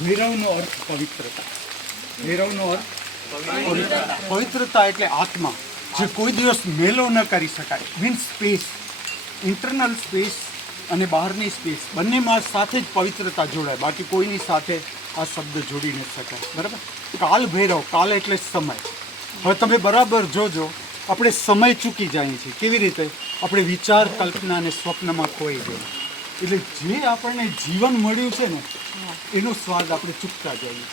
ભૈરવનો અર્થ પવિત્રતા. ભૈરવનો અર્થ પવિત્રતા એટલે આત્મા, જે કોઈ દિવસ મેલો ન કરી શકાય. મીન્સ સ્પેસ, ઇન્ટરનલ સ્પેસ અને બહારની સ્પેસ બંનેમાં સાથે જ પવિત્રતા જોડાય, બાકી કોઈની સાથે આ શબ્દ જોડી ન શકાય. બરાબર. કાલ ભૈરવ, કાલ એટલે સમય. હવે તમે બરાબર જોજો, આપણે સમય ચૂકી જઈએ છીએ. કેવી રીતે? આપણે વિચાર, કલ્પના અને સ્વપ્નમાં ખોઈ ગયા. એટલે જે આપણને જીવન મળ્યું છે ને એનો સ્વાદ આપણે ચૂકતા જઈએ.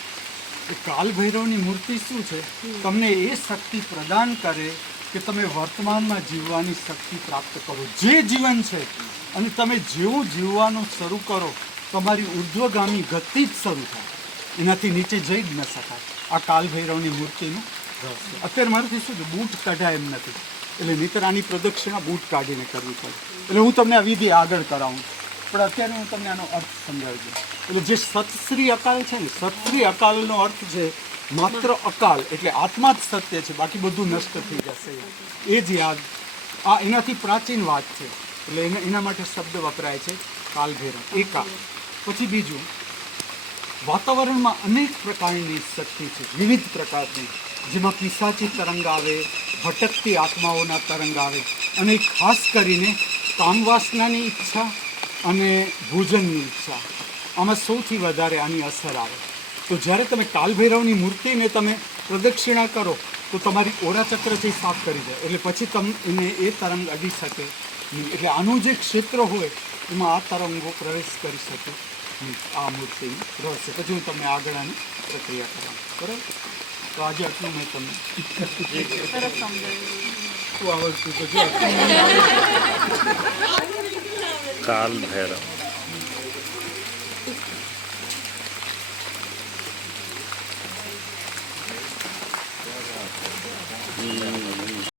એ કાલ ભૈરવની મૂર્તિ શું છે? તમને એ શક્તિ પ્રદાન કરે કે તમે વર્તમાનમાં જીવવાની શક્તિ પ્રાપ્ત કરો. જે જીવન છે અને તમે જેવું જીવવાનું શરૂ કરો, તમારી ઉર્ધ્વગામી ગતિ જ શરૂ થાય, એનાથી નીચે જઈ જ ન શકાય. આ કાલ ભૈરવની મૂર્તિનું રહસ્ય. અત્યારે મારાથી શું છે, બૂટ કઢાય એમ નથી, એટલે નહીંતર આની પ્રદક્ષિણા બૂટ કાઢીને કરવી પડે. એટલે હું તમને આ વિધિ આગળ કરાવું, પણ અત્યારે હું તમને આનો અર્થ સમજાવી દઉં. એટલે જે સતશ્રી અકાલ છે ને, સતશ્રી અકાલનો અર્થ છે માત્ર અકાલ, એટલે આત્મા જ સત્ય છે, બાકી બધું નષ્ટ થઈ જશે. એ જ યાદ, આ એનાથી પ્રાચીન વાત છે, એટલે એના માટે શબ્દ વપરાય છે કાલ ભૈરવ, એકા. પછી બીજું, વાતાવરણમાં અનેક પ્રકારની શક્તિ છે, વિવિધ પ્રકારની, જેમાં પિશાચી તરંગ આવે, ભટકતી આત્માઓના તરંગ આવે, અને ખાસ કરીને કામવાસનાની ઈચ્છા અને ભોજનની ઈચ્છા, આમાં સૌથી વધારે આની અસર આવે. તો જ્યારે તમે કાલભૈરવની મૂર્તિને તમે પ્રદક્ષિણા કરો તો તમારી ઓરા ચક્ર છે સાફ કરી જાય, એટલે પછી તમને એ તરંગ અડી શકે નહીં. એટલે આનું જે ક્ષેત્ર હોય એમાં આ તરંગો પ્રવેશ કરી શકે નહીં. આ મૂર્તિનું રહસ્ય. પછી હું તમને આગળ આની પ્રક્રિયા કરાવું. બરાબર. તો આજે આટલું મેં તમને શું આવડતું તો જો કાલ ભૈરવ.